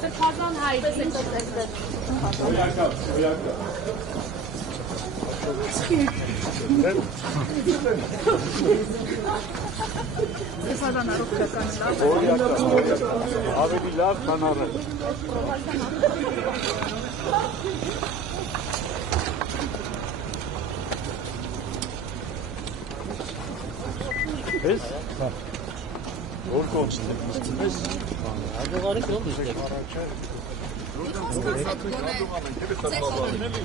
Սրբազան հայտ։ Սրբազան առողջական ավելի լավ քան առել։ Ես որ կողմն ես Ագողարի կողմն է։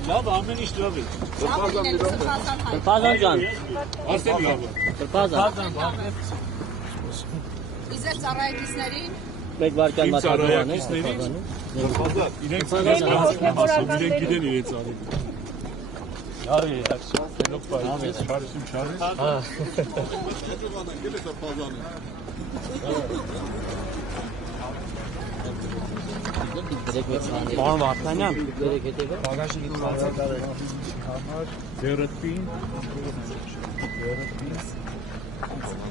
լավ ամեն ինչ լավ է։ Սրբազան ջան։ Արդեն լավ է։ Սրբազան։ Իզեր ծառայեցիներին Մեկ վարկյան մատաղան է։ Իրենք իրենք գիտեն իրենց արին։ Yarı akşam yok var. Çarşım çarşı. Ha. Պարոն Վարդանյան, երեք հետևը։ Bagajı Ձերտին։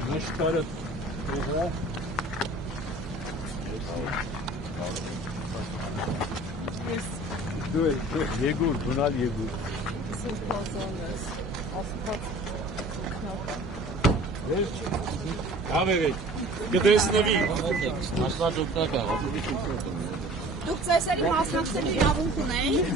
Նշտարը։ Դու Եգուր, բնալ Եգուր։ Հավերեք, կտեսնվի։ Աստված օգնակա։ դուք ծեսերի մասնակցելու իրավունք ունեիք։